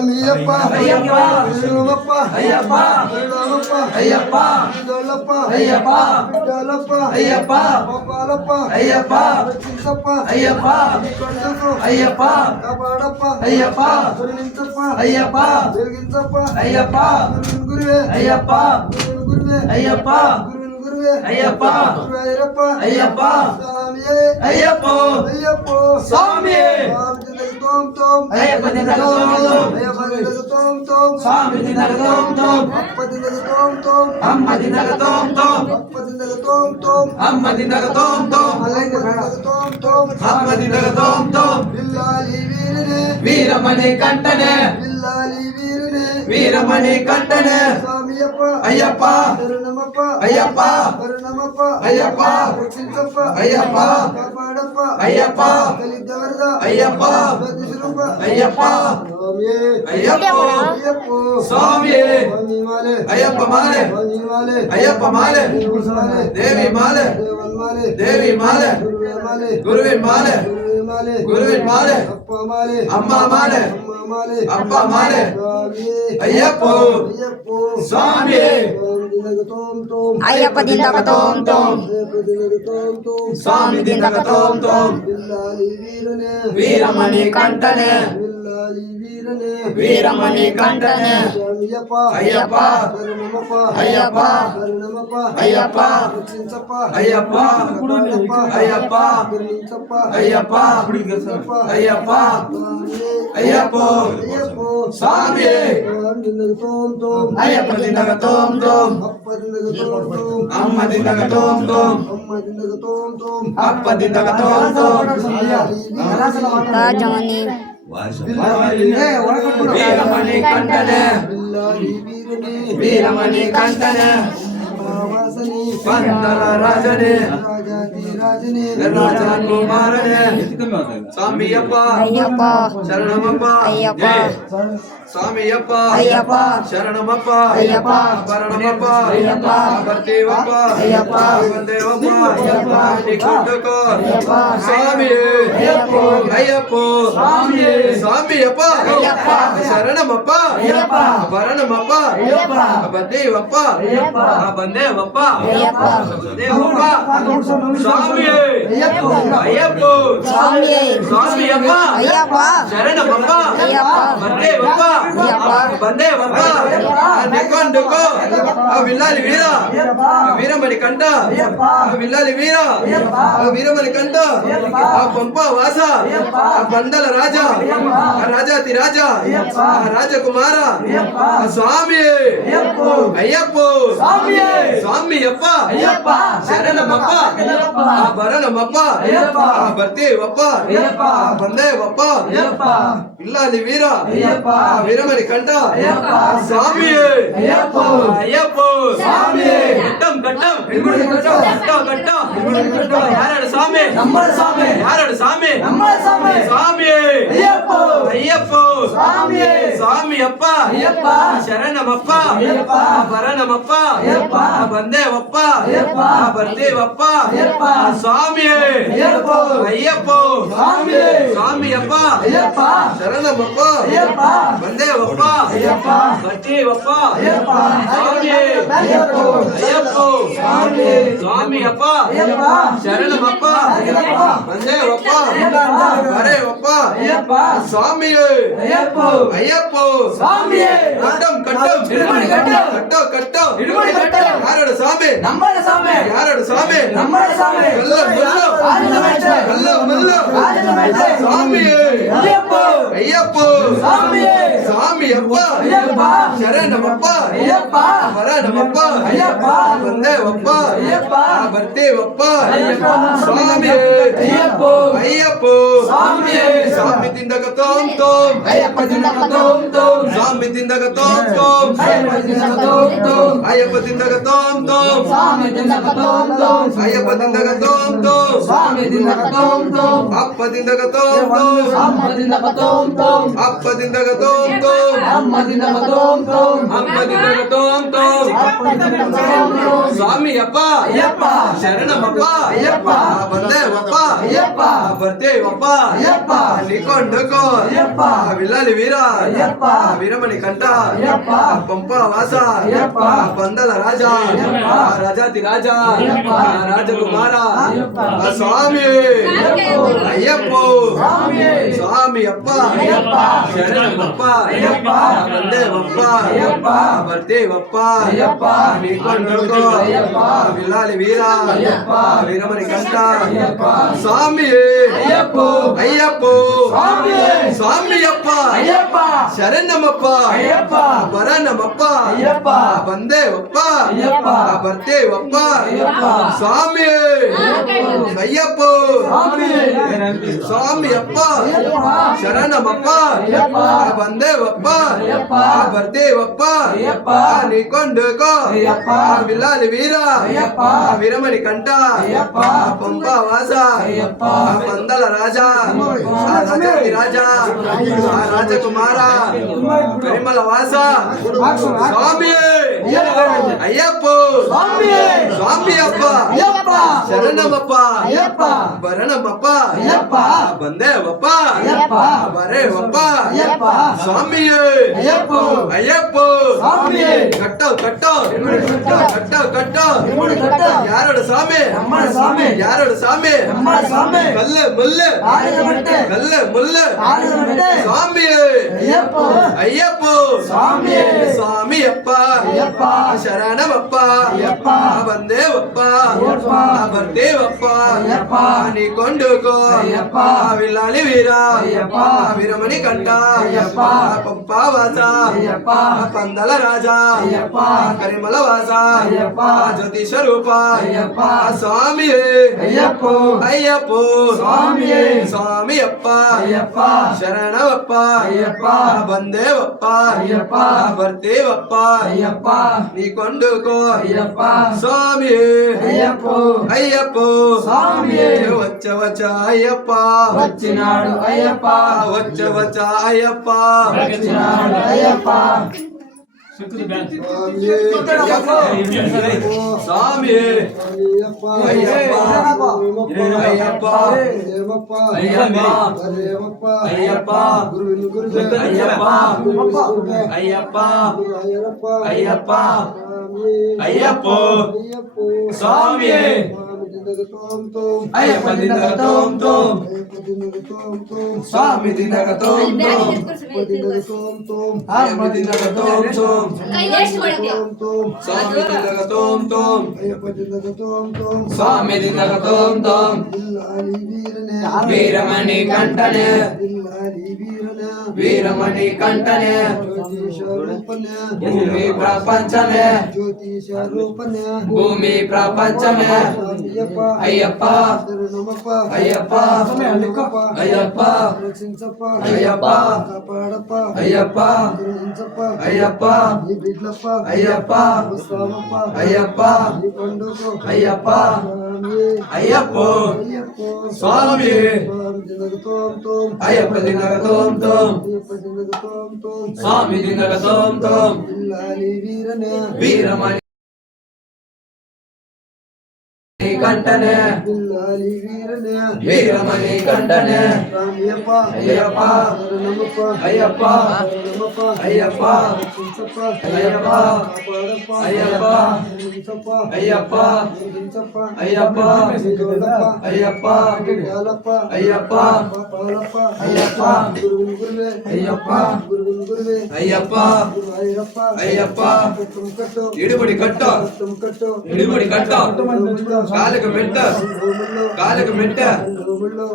స్వామియప్ప అయ్యప్ప శరణమప్ప అయ్యప్ప శరణమప్ప అయ్యప్ప దొల్లప్ప అయ్యప్ప విఠలప్ప అయ్యప్ప గోపాలప్ప అయ్యప్ప రక్షించప్ప అయ్యప్ప కొడుకు అయ్యప్ప కాపాడప్ప అయ్యప్ప కరుణించప్ప అయ్యప్ప వెలిగించప్ప అయ్యప్ప గురువే అయ్యప్ప గురువే అయ్యప్ప గురువే అయ్యప్ప గురువైరప్ప అయ్యప్ప స్వామియే అయ్యప్ప అయ్యప్ప స్వామి తోం తోం అయ్యప్ప దినగ తోం తోం అయ్యప్ప దినగ తోం తోం స్వామి దినగ తోం తోం అప్ప దినగ తోం తోం అమ్మ దినగ తోం తోం అప్ప దినగ తోం తోం అమ్మ దినగ తోం తోం అల్లయ్య దినగ తోం తోం అమ్మ దినగ తోం తోం బిల్లాలి వీరనే వీరమణి కంటనే బిల్లాలి వీరనే వీరమణి కంటనే స్వామియప్ప అయ్యప్ప శరణమప్ప అయ్యప్ప శరణమప్ప అయ్యప్ప రక్షించప్ప అయ్యప్ప కాపాడప్ప అయ్యప్ప కలిద్దవరద అయ్యప్ప ప్రతిశురూప అయ్యప్ప స్వామియే అయ్యప్ప అయ్యప్ప స్వామి స్వామి మాలే అయ్యప్ప మాలే స్వామి మాలే అయ్యప్ప మాలే మాలే దేవి మాలే దేవన్ మాలే దేవి మాలే గురువే మాలే గురువిన్ మాలే గురువే మాలే గురువిన్ మాలే అప్ప మాలే అమ్మ మాలే అమ్మ మాలే అప్ప మాలే స్వామియే అయ్యప్ప అయ్యప్ప స్వామి అయ్యప్ప దినగ తోం తోం అయ్యప్ప దినగ తోం తోం స్వామి దినగ తోం తోం బిల్లాలి వీరనే వీరమణి కంటనే బిల్లాలి వీరనే వీరమణి కంటనే స్వామియప్ప అయ్యప్ప శరణమప్ప అయ్యప్ప శరణమప్ప అయ్యప్ప రక్షించప్ప అయ్యప్ప కాపాడప్ప అయ్యప్ప కరుణించప్ప అయ్యప్ప అయ్యప్ప అయ్యప్ప స్వామి దినగ తోం తోం అయ్యప్ప దినగ తోం తోం అప్ప దినగ తోం తోం అమ్మ దినగ తోం తోం అమ్మ దినగ తోం తోం అప్ప దినగ తోం తోం రాజమణి వీరమణి కంటనే బిల్లాలి వీరనే వీరమణి కంటనే వాసని వందన రాజనే రాజాతి రాజనే రాజా కుమారనే స్వామియప్ప అయ్యప్ప శరణమప్ప అయ్యప్ప స్వామియప్ప అయ్యప్ప శరణమప్ప అయ్యప్ప శరణమప్ప అయ్యప్ప భర్తేవప్ప అయ్యప్ప వందేవప్ప అయ్యప్ప నికుంటుకో అయ్యప్ప స్వామి అయ్యప్ప అయ్యప్ప స్వామి స్వామియప్ప అయ్యప్ప శరణమప్ప అయ్యప్ప భరణమప్ప అయ్యప్ప భర్తేవప్ప అయ్యప్ప వందేవప్ప అయ్యప్ప దేవప్ప స్వామి అయ్యప్ప స్వామి స్వామియప్ప అయ్యప్ప శరణమప్ప అయ్యప్ప వందేవప్ప అయ్యప్ప వందేవప్ప నికొండుకో విల్లాలి వీర వీరమణి కంట విల్లాలి వీర వీరమణి కంట పంప వాస బండల రాజా రాజాతి రాజా రాజకుమార స్వామి అయ్యప్ప స్వామియప్ప శరణమప్ప భరణమప్ప భర్తేవప్ప వందేవప్ప విల్లాలి వీర వీరమణి కంట స్వామి అయ్యప్ప కట్టం కట్టం కట్టం యారాడు స్వామి యారాడు స్వామి స్వామి అయ్యప్ప స్వామియప్ప శరణమప్ప భరణమప్ప వందేవప్ప భర్తేవప్ప స్వామి అయ్యప్ప స్వామియప్ప శరణమప్ప వందేవప్ప భర్తేవప్ప స్వామి అయ్యప్ప స్వామియప్ప శరణమప్ప వందేవప్ప హరేవప్ప స్వామి అయ్యప్ప కట్టం కట్టం కట్టం కట్టం యారాడు స్వామి యారాడు స్వామి మల్ల మల్ల స్వామి అయ్యప్ప స్వామియప్ప శరణమప్ప భరణమప్ప వందేవప్ప భర్తేవప్ప స్వామి అయ్యప్ప స్వామి తిందక తోం తోం అయ్యప్ప దినగ తోం తోం స్వామి తిందక తోం తోం అయ్యప్ప దినగ తోం తోం అయ్యప్ప తిందక తోం తోం స్వామి దినగ తోం తోం అయ్యప్ప తిందక తోం తోం స్వామి దినగ తోం తోం అప్ప తిందక తోం తోం అమ్మ దినగ తోం తోం అప్ప తిందక తోం తోం అమ్మ దినక తోం తోం అమ్మ దినక తోం తోం స్వామి అప్ప అయ్యప్ప శరణమప్ప అయ్యప్ప వందేవప్ప అయ్యప్ప భర్తేవప్ప అయ్యప్ప నీకొండకో అయ్యప్ప విల్లాలి వీరా అయ్యప్ప వీరమణి కంట అయ్యప్ప పంప వాస అయ్యప్ప పందల రాజా అయ్యప్ప రాజాతి రాజా అయ్యప్ప రాజకుమార అయ్యప్ప స్వామి అయ్యప్ప స్వామి స్వామి అప్ప అయ్యప్ప శరణమప్ప అయ్యప్ప వందేవప్ప అయ్యప్ప భర్తేవప్ప అయ్యప్ప నీకొండకో అయ్యప్ప విల్లాలి వీరా అయ్యప్ప వీరమణి కంట అయ్యప్ప స్వామి అయ్యప్ప అయ్యప్ప స్వామి స్వామి అప్ప అయ్యప్ప శరణమప్ప అయ్యప్ప వరణమప్ప అయ్యప్ప వందేవప్ప అయ్యప్ప భర్తేవప్ప అయ్యప్ప స్వామి అయ్యప్ప స్వామి స్వామి అప్ప అయ్యప్ప శరణమప్ప అయ్యప్ప వందేవప్ప అయ్యప్ప భర్తేవప్ప అయ్యప్ప నీకొండకో అయ్యప్ప విల్లాలి వీరా అయ్యప్ప వీరమణి కంట అయ్యప్ప పంప వాస అయ్యప్ప పందల రాజా రాజాతి రాజా రాజకుమార కరిమల వాస స్వామి అయ్యప్ప స్వామి స్వామి అప్ప అయ్యప్ప శరణమప్ప అయ్యప్ప వరణమప్ప అయ్యప్ప వందేవప్ప అయ్యప్ప వరేవప్ప అయ్యప్ప స్వామి అయ్యప్ప అయ్యప్ప స్వామి కట్టవు కట్టవు కట్టవు కట్టవు ఎముడు కట్టవు యారోడు స్వామి అమ్మడ స్వామి యారోడు స్వామి అమ్మడ స్వామి కల్లు ముల్లు ఆడిన బట్టే కల్లు ముల్లు ఆడిన బట్టే స్వామి అయ్యప్ప అయ్యప్ప స్వామి స్వామి అప్ప అయ్యప్ప శరణమప్ప అయ్యప్ప వందేవప్ప అయ్యప్ప భర్తేవప్ప అయ్యప్ప నీకొండకో అయ్యప్ప విల్లాలి వీరా అయ్యప్ప వీరమణి కంట అయ్యప్ప పంప వాస అయ్యప్ప పందల రాజా అయ్యప్ప కరిమల వాస అయ్యప్ప జ్యోతి స్వరూప అయ్యప్ప స్వామి అయ్యప్ప అయ్యప్ప స్వామి స్వామి అప్ప అయ్యప్ప శరణమప్ప అయ్యప్ప వందేవప్ప అయ్యప్ప భర్తేవప్ప అయ్యప్ప నీకొండకో అయ్యప్ప స్వామి అయ్యప్ప అయ్యప్ప స్వామి వచ్చ వచ్చ అయ్యప్ప వచ్చినాడు అయ్యప్ప వచ్చ వచ్చ అయ్యప్ప వచ్చినాడు అయ్యప్ప స్వామి అయ్యప్ప అయ్యప్ప అయ్యప్ప అయ్యప్ప అయ్యప్ప అయ్యప్ప గురువుని గురువే అయ్యప్ప గురువుని అయ్యప్ప అయ్యప్ప అయ్యప్ప అయ్యప్ప స్వామి అయ్యప్ప దినక తోం తోం స్వామి దినక తోం తోం అయ్యప్ప దినక తోం తోం స్వామి దినక తోం తోం స్వామి దినక తోం తోం వీరమణి కంటనే వీరమణి కంటనే భూమి ప్రపంచమే భూమి ప్రపంచమే అయ్యప్ప అయ్యప్ప అయ్యప్ప అయ్యప్ప అయ్యప్ప అయ్యప్ప అయ్యప్ప అయ్యప్ప అయ్యప్ప అయ్యప్ప స్వామి అయ్యప్ప దినక తోం తోం స్వామి దినక తోం తోం వీరమణి కంటనే వీరమణి కంటనే అయ్యప్ప అయ్యప్ప అయ్యప్ప అయ్యప్ప అయ్యప్ప అయ్యప్ప అయ్యప్ప అయ్యప్ప అయ్యప్ప అయ్యప్ప అయ్యప్ప అయ్యప్ప అయ్యప్ప అయ్యప్ప ఇడుబడి కట్ట ఇడుబడి కట్ట కాలకు మెట్ట కాలకు మెట్ట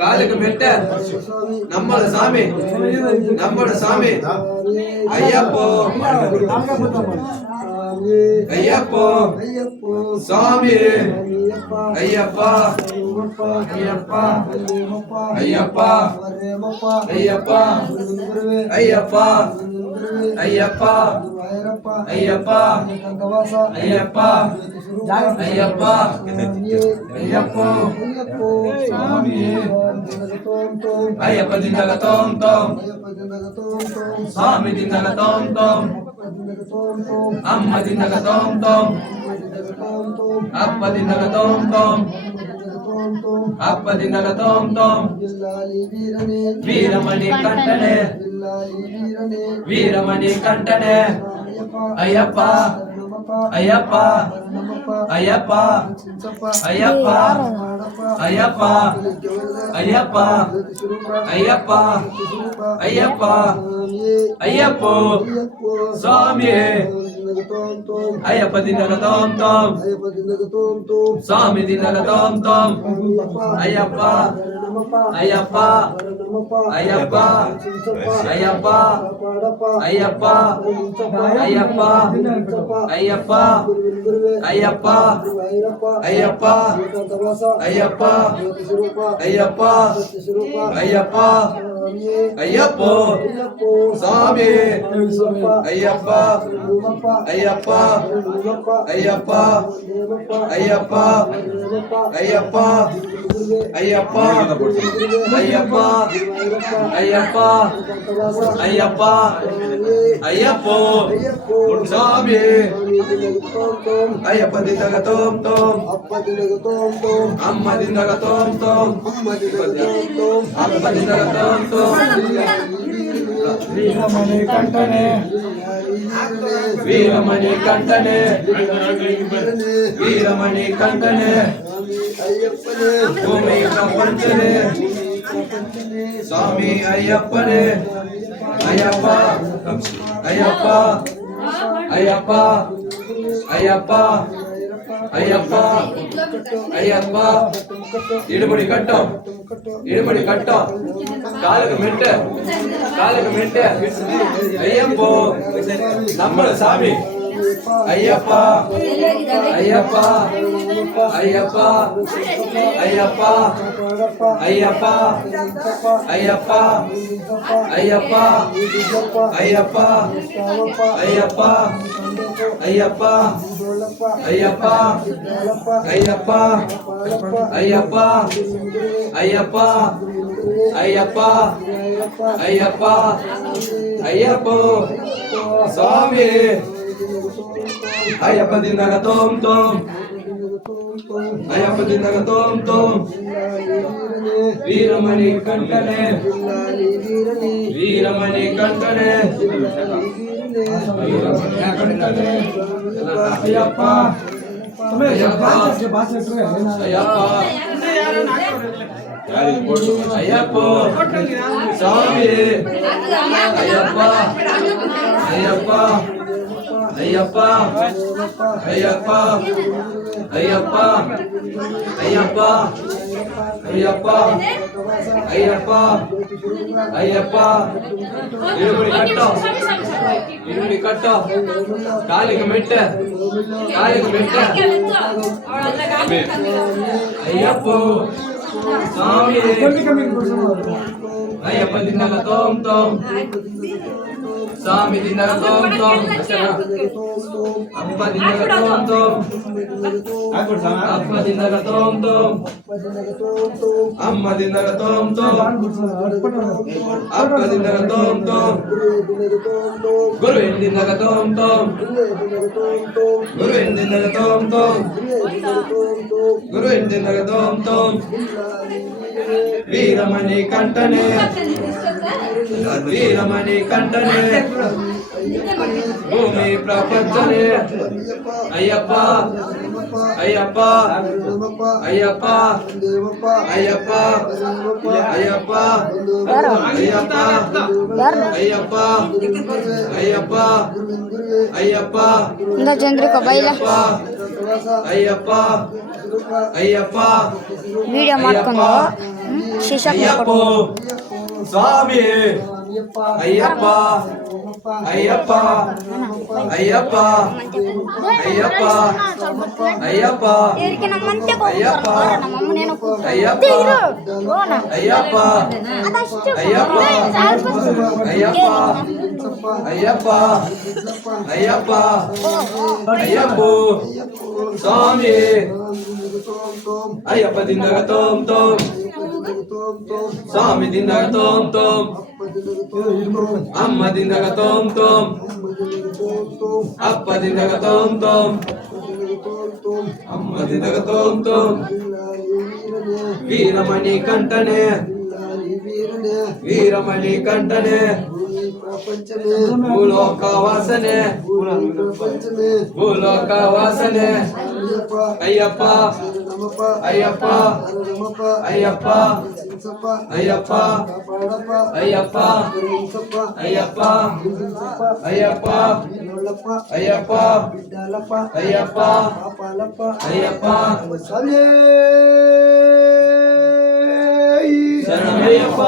కాలకు మెట్ట నమ్మడ స్వామి నమ్మడ స్వామి అయ్యప్ప అయ్యప్ప స్వామి అయ్యప్ప అయ్యప్ప అయ్యప్ప అయ్యప్ప అయ్యప్ప అయ్యప్ప అయ్యప్ప అయ్యప్ప అయ్యప్ప అయ్యప్ప అయ్యప్ప దిందగ తోం తోం స్వామి దిందగ తోం తోం అమ్మ దిందగ తోం తోం అప్ప దిందగ తోం తోం అప్ప దిందగ తోం తోం వీరమణి కంటనే వీరమణి కంటనే అయ్యప్ప అయ్యప్ప అయ్యప్ప అయ్యప్ప అయ్యప్ప అయ్యప్ప అయ్యప్ప అయ్యప్ప అయ్యప్ప స్వామి అయ్యప్ప దినగ తోం తోం స్వామి దినగ తోం తోం అయ్యప్ప అయ్యప్ప అయ్యప్ప అయ్యప్ప అయ్యప్ప అయ్యప్ప అయ్యప్ప అయ్యప్ప అయ్యప్ప అయ్యప్ప అయ్యప్ప అయ్యప్ప అయ్యప్ప స్వామి అయ్యప్ప అయ్యప్ప అయ్యప్ప అయ్యప్ప అయ్యప్ప అయ్యప్ప అయ్యప్ప అయ్యప్ప అయ్యప్ప అయ్యప్ప స్వామి అయ్యప్ప దిందగ తోం తోం అమ్మ దిందగ తోం తోం అప్ప దిందగ తోం తోం వీరమణి కంటనే వీరమణి కంటనే వీరమణి కంటనే భూమి ప్రపంచనే స్వామి అయ్యప్పనే అయ్యప్ప అయ్యప్ప అయ్యప్ప అయ్యప్ప అయ్యప్ప అయ్యప్ప ఇడుముడి కట్టం ఇడుముడి కట్టం காலுக்கு மெட்டு ஐயப்போ நம்மள சாமி ஐயப்பா ஐயப்பா ஐயப்பா ஐயப்பா ஐயப்பா ஐயப்பா ஐயப்பா ஐயப்பா ஐயப்பா ஐயப்பா ஐயப்பா ஐயப்பா ஐயப்பா ஐயப்பா ஐயப்பா ஐயப்பா ஐயப்போ சுவாமி ஐயப்ப தின்னக தோம் தோம் ஐயப்ப தின்னக தோம் தோம் வீரமணி கண்டனே வீரமணி கண்டனே வீரமணி கண்டனே ஐயப்பா ஐயப்பா ஐயப்பா ஐயப்போ சாமி ஐயப்பா ஐயப்பா ஐயப்பா ஐயப்பா ஐயப்பா ஐயப்பா ஐயப்பா ஐயப்பா ஐயப்பா இருமுடி கட்டம் இருமுடி கட்டம் காலுக்கு மெட்டு ஐயப்போ சாமி ஐயப்ப தின்னக தோம் தோம் சாமி தின்னக தோம் தோம் அப்ப தின்னக தோம் தோம் அப்ப தின்னக தோம் தோம் அம்மா தின்னக தோம் தோம் அப்ப தின்னக தோம் தோம் குரு தின்னக தோம் தோம் குரு தின்னக தோம் தோம் குரு தின்னக தோம் தோம் வீரமணி கண்டனே வீரமணி கண்டனே பூமி பிரபஞ்சனே ஐயப்பா ஐயப்பா ஐயப்பா ஐயப்பா ஐயப்பா ஐயப்பா ஐயப்பா ஐயப்பா ஐயப்பா இந்த ಚಂದ್ರಿಕಾ ಬೈಲ ஐயப்பா ஐயப்பா ವಿಡಿಯೋ ಮಾಡ್ಕೊಂಡು ಶಿಶಾಕ್ ஐயப்போ சுவாமி ஐயப்பா ஐயப்பா ஐயப்பா ஐயப்பா ஐயப்பா ಇದಕ್ಕೆ ನಮ್ಮ ಮಂತೆ ஐயப்பா ನಮ್ಮ ಅಮ್ಮನೇನೋ ஐயப்பா ರೋಣ ஐயப்பா ಅದಷ್ಟು ஐயப்பா ஐயப்பா అయ్యప్ప అయ్యప్ప అయ్యప్పో స్వామి అయ్యప్ప దిందగ తోం తోం స్వామి దిందగ తోం తోం అమ్మ దిందగ తోం తోం అప్ప దిందగ తోం తోం అమ్మ దిందగ తోం తోం వీరమణి కంటనే వీరమణి కంటనే భూలోక వాసనే భూలోక వాసనే అయ్యప్ప అయ్యప్ప అయ్యప్ప అయ్యప్ప అయ్యప్ప అయ్యప్ప అయ్యప్ప అయ్యప్ప అయ్యప్ప అయ్యప్ప శరణమయ్యప్ప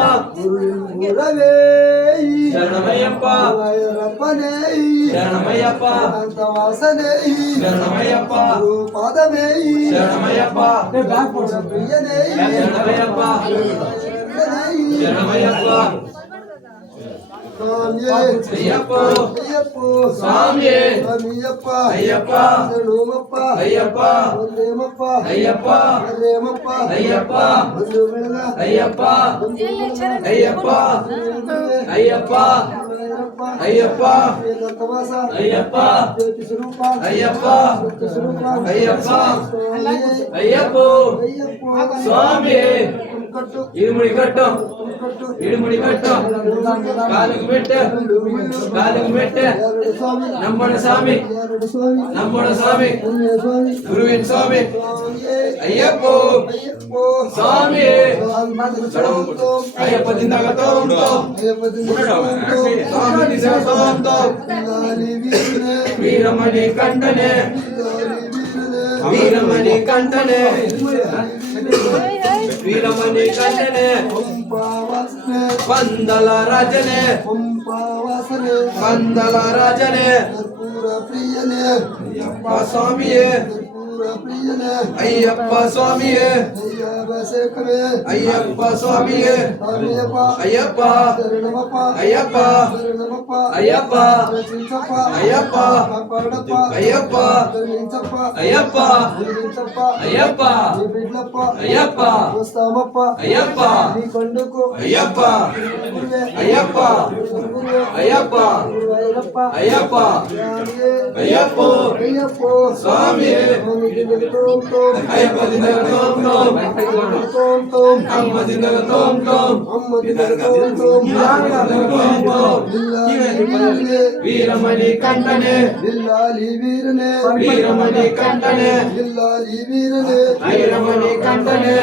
శరణమయ్యప్ప శరణమయ్యప్ప శరణమయ్యప్ప శరణమయ్యప్ప శరణమయ్యప్ప శరణమయ్యప్ప అయ్యప్ప స్వామి అయ్యప్ప అయ్యప్ప అయ్యప్ప అయ్యప్ప అయ్యప్ప అయ్యప్ప అయ్యప్ప అయ్యప్ప అయ్యప్ప అయ్యప్ప అయ్యప్ప అయ్యప్ప అయ్యప్ప స్వామి ఇరుముడి కట్టు ఇరుముడి కట్టు కాలుకు పెట్టు కాలుకు పెట్టు నమ్మడ స్వామి నమ్మడ స్వామి గురువిన్ స్వామి అయ్యప్ప స్వామి అయ్యప్ప దిందగ తోం తోం స్వామి దిందగ తోం తోం వీరమణి కంటనే వీరమణి కంటనే వీరమణి కంటనే పందల రాజనే పందల రాజనే అయ్యప్ప స్వామియే అయ్యప్ప స్వామియే అయ్యప్ప స్వామియే అయ్యప్ప అయ్యప్ప అయ్యప్ప అయ్యప్ప అయ్యప్ప అయ్యప్ప అయ్యప్ప అయ్యప్ప అయ్యప్ప అయ్యప్ప అయ్యప్ప అయ్యప్ప అయ్యప్ప అయ్యప్ప స్వామి అయ్యప్ప దిందగ తోం తోం అమ్మ దిందగ తోం తోం వీరమణి కంటనే వీరమణి కంటనే వీరమణి కంటనే